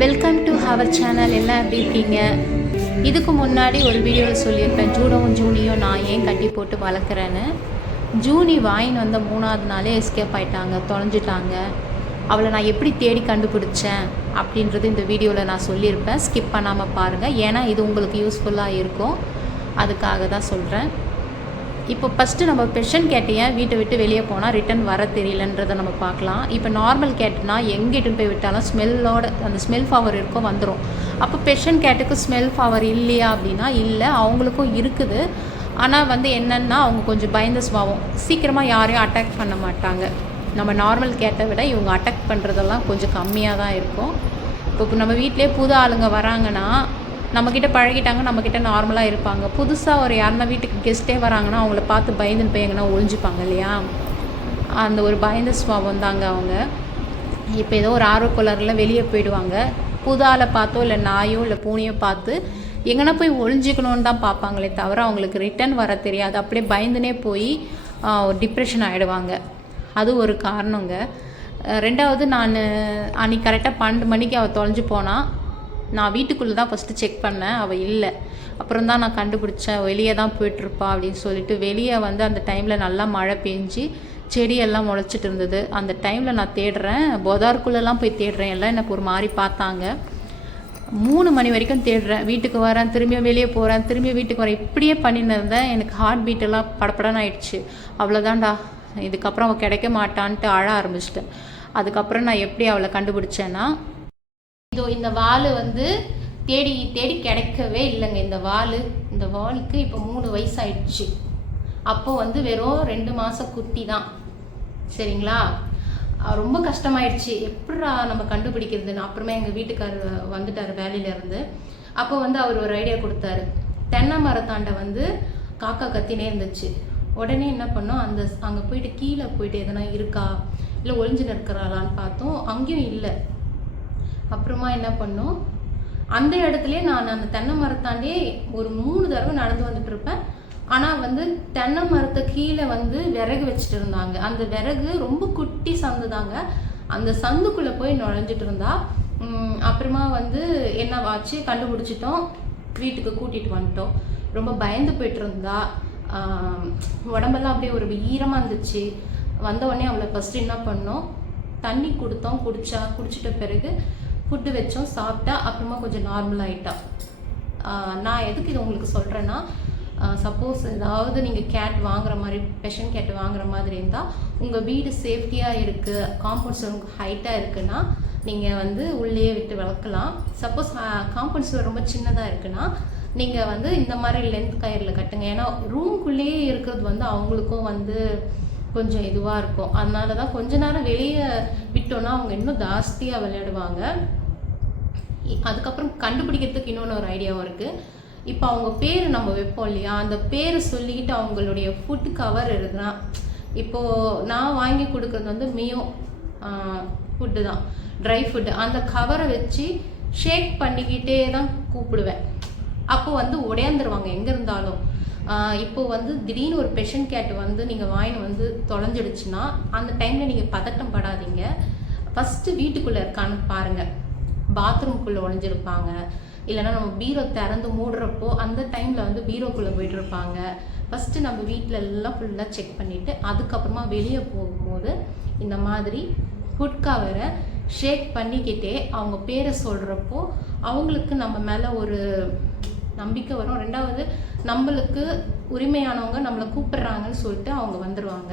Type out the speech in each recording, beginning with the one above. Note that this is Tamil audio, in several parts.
வெல்கம் டு ஹவர் சேனல் எல்லாம் எப்படி இருக்கீங்க? இதுக்கு முன்னாடி ஒரு வீடியோவில் சொல்லியிருப்பேன். ஜூடோவும் ஜூனியும் நான் ஏன் கட்டி போட்டு வளர்க்குறேன்னு. ஜூனி வாயின் வந்த மூணாவது நாளே எஸ்கேப் ஆயிட்டாங்க தொலைஞ்சிட்டாங்க. அவளை நான் எப்படி தேடி கண்டுபிடிச்சேன் அப்படின்றது இந்த வீடியோவில் நான் சொல்லியிருப்பேன். ஸ்கிப் பண்ணாமல் பாருங்கள் ஏன்னா இது உங்களுக்கு யூஸ்ஃபுல்லாக இருக்கும். அதுக்காக தான் சொல்கிறேன் இப்போ ஃபஸ்ட்டு நம்ம பெஷன் கேட்டு ஏன் வீட்டை விட்டு வெளியே போனால் ரிட்டன் வர தெரியலன்றதை நம்ம பார்க்கலாம். இப்போ நார்மல் கேட்டுனா எங்கே இட்டுன்னு போய் விட்டாலும் ஸ்மெல்லோட அந்த ஸ்மெல் ஃபவர் இருக்கோ வந்துடும் அப்போ பெஷன் கேட்டுக்கு ஸ்மெல் ஃபவர் இல்லையா அப்படின்னா இல்லை அவங்களுக்கும் இருக்குது. ஆனால் வந்து என்னென்னா அவங்க கொஞ்சம் பயந்த சுபாவம். சீக்கிரமாக யாரையும் அட்டாக் பண்ண மாட்டாங்க. நம்ம நார்மல் கேட்டை விட இவங்க அட்டாக் பண்ணுறதெல்லாம் கொஞ்சம் கம்மியாக தான் இருக்கும். இப்போ நம்ம வீட்டிலே புது ஆளுங்க வராங்கன்னா நம்மக்கிட்ட பழகிட்டாங்க நம்மக்கிட்ட நார்மலாக இருப்பாங்க. புதுசாக ஒரு யாருன்னா வீட்டுக்கு கெஸ்ட்டே வராங்கன்னா அவங்கள பார்த்து பயந்துன்னு போய் எங்கன்னா ஒழிஞ்சுப்பாங்க இல்லையா? அந்த ஒரு பயந்த சுவாபம் தாங்க அவங்க. இப்போ ஏதோ ஒரு ஆர்வ வெளியே போயிடுவாங்க. புது ஆளை பார்த்தோ இல்லை நாயோ இல்லை பூனையோ பார்த்து எங்கன்னா போய் ஒழிஞ்சிக்கணும்னு தான் பார்ப்பாங்களே தவிர அவங்களுக்கு ரிட்டர்ன் வர தெரியாது. அப்படியே பயந்துனே போய் டிப்ரெஷன் ஆகிடுவாங்க அது ஒரு காரணங்க. ரெண்டாவது நான் அன்றைக்கி கரெக்டாக பன்னெண்டு மணிக்கு அவள் தொலைஞ்சு போனால் நான் வீட்டுக்குள்ளே தான் ஃபஸ்ட்டு செக் பண்ணேன் அவள் இல்லை. அப்புறம் தான் நான் கண்டுபிடிச்சேன் வெளியே தான் போயிட்டுருப்பா அப்படின்னு சொல்லிட்டு வெளியே வந்து அந்த டைமில் நல்லா மழை பெஞ்சு செடியெல்லாம் முளைச்சிட்டு இருந்தது. அந்த டைமில் நான் தேடுறேன் பொதாருக்குள்ளெல்லாம் போய் தேடுறேன். எல்லாம் எனக்கு ஒரு மாதிரி பார்த்தாங்க. மூணு மணி வரைக்கும் தேடுறேன். வீட்டுக்கு வரேன் திரும்பியும் வெளியே போகிறேன் திரும்பி வீட்டுக்கு வரேன். இப்படியே பண்ணின்னு இருந்தேன் எனக்கு ஹார்ட் பீட்டெல்லாம் படப்படன்னு ஆயிடுச்சு. அவ்வளோதான்டா இதுக்கப்புறம் அவள் கிடைக்க மாட்டான்ட்டு அழ ஆரம்பிச்சிட்டேன். அதுக்கப்புறம் நான் எப்படி அவளை கண்டுபிடிச்சேன்னா இதோ இந்த வால் வந்து தேடி தேடி கிடைக்கவே இல்லைங்க. இந்த வால் இந்த வாலுக்கு இப்போ மூணு வயசாயிடுச்சு. அப்போ வந்து வெறும் ரெண்டு மாதம் குட்டி தான். சரிங்களா? ரொம்ப கஷ்டமாயிடுச்சு. எப்படா நம்ம கண்டுபிடிக்கிறதுன்னு. அப்புறமே எங்கள் வீட்டுக்காரர் வந்துட்டார் வேலையிலேருந்து. அப்போ வந்து அவர் ஒரு ஐடியா கொடுத்தாரு. தென்னை மரத்தாண்ட வந்து காக்கா கத்தினே இருந்துச்சு. உடனே என்ன பண்ணோம்? அந்த அங்கே போயிட்டு கீழே போயிட்டு எதனா இருக்கா? இல்லை ஒளிஞ்சு நிற்கிறாளான்னு பார்த்தோம். அங்கேயும் இல்லை. அப்புறமா என்ன பண்ணோம்? அந்த இடத்துலயே நான் அந்த தென்னை மரத்தாண்டே ஒரு மூணு தடவை நடந்து வந்துட்டு இருப்பேன். ஆனால் வந்து தென்னை மரத்தை கீழே வந்து விறகு வச்சுட்டு இருந்தாங்க. அந்த விறகு ரொம்ப குட்டி சந்து தாங்க. அந்த சந்துக்குள்ளே போய் நுழைஞ்சிட்டு இருந்தா அப்புறமா வந்து என்னவாச்சு கண்டுபிடிச்சிட்டோம். வீட்டுக்கு கூட்டிகிட்டு வந்துட்டோம். ரொம்ப பயந்து போயிட்டு இருந்தா. உடம்பெல்லாம் அப்படியே ஒரு ஈரமாக இருந்துச்சு. வந்த உடனே அவளை ஃபஸ்ட்டு என்ன பண்ணோம்? தண்ணி கொடுத்தோம். குடிச்சா குடிச்சிட்ட பிறகு ஃபுட்டு வச்சோம் சாப்பிட்டா அப்புறமா கொஞ்சம் நார்மல் ஆகிட்டா நான் எதுக்கு இது உங்களுக்கு சொல்கிறேன்னா சப்போஸ் ஏதாவது நீங்கள் கேட் வாங்குற மாதிரி பெஷன் கேட் வாங்குற மாதிரி இருந்தால் உங்கள் வீடு சேஃப்டியாக இருக்குது காம்பவுண்ட் சுவர் ஹைட்டாக இருக்குன்னா நீங்கள் வந்து உள்ளேயே விட்டு வளர்க்கலாம். சப்போஸ் காம்பவுண்ட் சுவர் ரொம்ப சின்னதாக இருக்குன்னா நீங்கள் வந்து இந்த மாதிரி லென்த் கயிறில் கட்டுங்க. ஏன்னா ரூம்குள்ளேயே இருக்கிறது வந்து அவங்களுக்கும் வந்து கொஞ்சம் இதுவாக இருக்கும். அதனால தான் கொஞ்ச நேரம் வெளியே விட்டோன்னா அவங்க இன்னும் ஜாஸ்தியாக விளையாடுவாங்க. அதுக்கப்புறம் கண்டுபிடிக்கிறதுக்கு இன்னொன்று ஒரு ஐடியாவும் இருக்குது இப்போ அவங்க பேர் நம்ம வைப்போம் இல்லையா? அந்த பேர் சொல்லிக்கிட்டு அவங்களுடைய ஃபுட் கவர் இருக்குன்னா இப்போது நான் வாங்கி கொடுக்குறது வந்து மியோ ஃபுட்டு தான். ட்ரை ஃபுட்டு அந்த கவரை வச்சு ஷேக் பண்ணிக்கிட்டே தான் கூப்பிடுவேன். அப்போ வந்து உடையாந்துருவாங்க எங்கே இருந்தாலும். இப்போ வந்து திடீர்னு ஒரு பெஷன் கேட் வந்து நீங்கள் வாயின் வந்து தொலைஞ்சிடுச்சுன்னா அந்த டைமில் நீங்கள் பதட்டம் படாதீங்க. ஃபஸ்ட்டு வீட்டுக்குள்ளே இருக்கான்னு பாருங்கள் பாத்ரூம்குள்ளே ஒளிஞ்சிருப்பாங்க. இல்லைன்னா நம்ம பீரோ திறந்து மூடுறப்போ அந்த டைமில் வந்து பீரோக்குள்ளே போயிட்டு இருப்பாங்க ஃபஸ்ட்டு நம்ம வீட்டில் எல்லாம் ஃபுல்லாக செக் பண்ணிவிட்டு அதுக்கப்புறமா வெளியே போகும்போது இந்த மாதிரி குட்காவரை ஷேக் பண்ணிக்கிட்டே அவங்க பேரை சொல்கிறப்போ அவங்களுக்கு நம்ம மேலே ஒரு நம்பிக்கை வரும். ரெண்டாவது நம்மளுக்கு உரிமையானவங்க நம்மளை கூப்பிடுறாங்கன்னு சொல்லிட்டு அவங்க வந்துடுவாங்க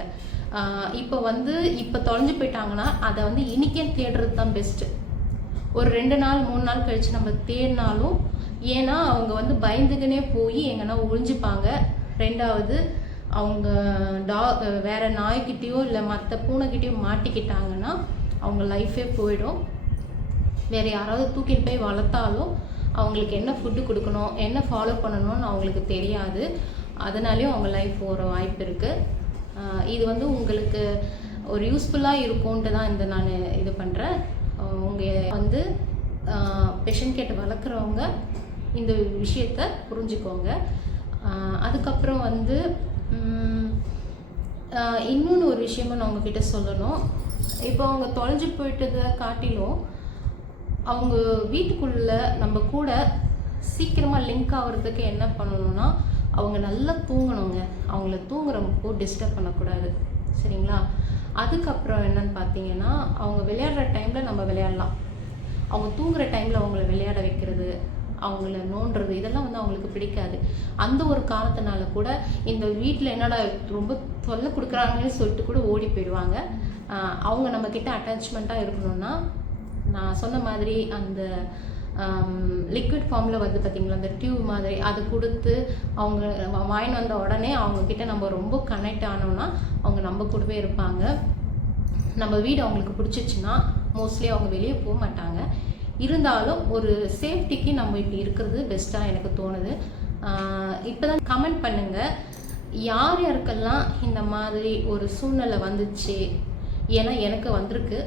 இப்போ வந்து இப்போ தொலைஞ்சு போயிட்டாங்கன்னா அதை வந்து இன்றைக்கே தேடுறது தான் பெஸ்ட்டு ஒரு ரெண்டு நாள் மூணு நாள் கழித்து நம்ம தேடினாலும் ஏன்னா அவங்க வந்து பயந்துக்குனே போய் எங்கன்னா ஒழிஞ்சுப்பாங்க. ரெண்டாவது அவங்க டா வேறு நாய்க்கிட்டேயோ இல்லை மற்ற பூனைக்கிட்டேயோ மாட்டிக்கிட்டாங்கன்னா அவங்க லைஃபே போயிடும். வேறு யாராவது தூக்கிட்டு போய் வளர்த்தாலும் அவங்களுக்கு என்ன ஃபுட்டு கொடுக்கணும் என்ன ஃபாலோ பண்ணணும்னு அவங்களுக்கு தெரியாது. அதனாலேயும் அவங்க லைஃப் போகிற வாய்ப்பு இருக்குது இது வந்து உங்களுக்கு ஒரு யூஸ்ஃபுல்லாக இருக்கும்ன்ட்டு தான் இந்த நான் இது பண்ணுறேன் உங்கள் வந்து பெஷன் கேட்டு வளர்க்குறவங்க இந்த விஷயத்த புரிஞ்சுக்கோங்க. அதுக்கப்புறம் வந்து இன்னொன்று ஒரு விஷயமும் நான் உங்ககிட்ட சொல்லணும். இப்போ அவங்க தொலைஞ்சு போயிட்டதை காட்டிலும் அவங்க வீட்டுக்குள்ளே நம்ம கூட சீக்கிரமாக லிங்க் ஆகிறதுக்கு என்ன பண்ணணும்னா அவங்க நல்லா தூங்கணுங்க. அவங்கள தூங்குறப்போ டிஸ்டர்ப் பண்ணக்கூடாது. சரிங்களா? அதுக்கப்புறம் என்னன்னு பார்த்தீங்கன்னா அவங்க விளையாடுற டைமில் நம்ம விளையாடலாம். அவங்க தூங்குற டைமில் அவங்கள விளையாட வைக்கிறது அவங்கள நோண்டுறது இதெல்லாம் வந்து அவங்களுக்கு பிடிக்காது. அந்த ஒரு காரணத்தினால கூட இந்த வீட்டில் என்னடா ரொம்ப தொல்லை கொடுக்குறாங்கன்னு சொல்லிட்டு கூட ஓடி போயிடுவாங்க. அவங்க நம்மக்கிட்ட அட்டாச்மெண்ட்டாக இருக்கணும்னா நான் சொன்ன மாதிரி அந்த லிக்விட் ஃபார்மில் வந்து பார்த்திங்களா அந்த டியூப் மாதிரி அது கொடுத்து அவங்க வாங்கின்னு வந்த உடனே அவங்கக்கிட்ட நம்ம ரொம்ப கனெக்ட் ஆனோம்னா அவங்க நம்ம கூடவே இருப்பாங்க. நம்ம வீடு அவங்களுக்கு பிடிச்சிச்சின்னா மோஸ்ட்லி அவங்க வெளியே போக மாட்டாங்க. இருந்தாலும் ஒரு சேஃப்டிக்கு நம்ம இப்படி இருக்கிறது பெஸ்ட்டாக எனக்கு தோணுது. இப்போ தான் கமெண்ட் பண்ணுங்கள் யார் யாருக்கெல்லாம் இந்த மாதிரி ஒரு சூழ்நிலை வந்துச்சு? ஏன்னா எனக்கு வந்திருக்கு.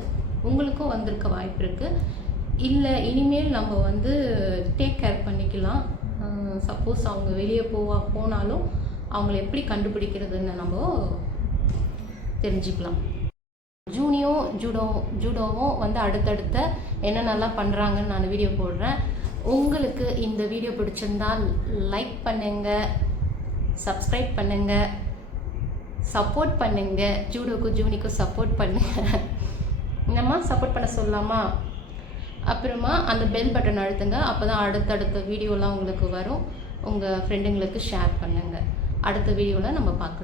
உங்களுக்கும் வந்திருக்க வாய்ப்பு இருக்குது இல்லை இனிமேல் நம்ம வந்து டேக் கேர் பண்ணிக்கலாம். சப்போஸ் அவங்க வெளியே போவா போனாலும் அவங்கள எப்படி கண்டுபிடிக்கிறதுன்னு நம்ம தெரிஞ்சுக்கலாம். ஜூனியோ ஜூடோ ஜூடோவும் வந்து அடுத்தடுத்த என்னென்னலாம் பண்ணுறாங்கன்னு நான் வீடியோ போடுறேன். உங்களுக்கு இந்த வீடியோ பிடிச்சிருந்தால் லைக் பண்ணுங்கள் சப்ஸ்கிரைப் பண்ணுங்கள் சப்போர்ட் பண்ணுங்கள் ஜூடோக்கும் ஜூனிக்கும் சப்போர்ட் பண்ணுங்கள் என்னம்மா சப்போர்ட் பண்ண சொல்லலாமா அப்புறமா அந்த பெல் பட்டன் அழுத்துங்க. அப்போ தான் அடுத்தடுத்த வீடியோலாம் உங்களுக்கு வரும். உங்கள் ஃப்ரெண்டுங்களுக்கு ஷேர் பண்ணுங்கள் அடுத்த வீடியோவில் நம்ம பார்க்கலாம்.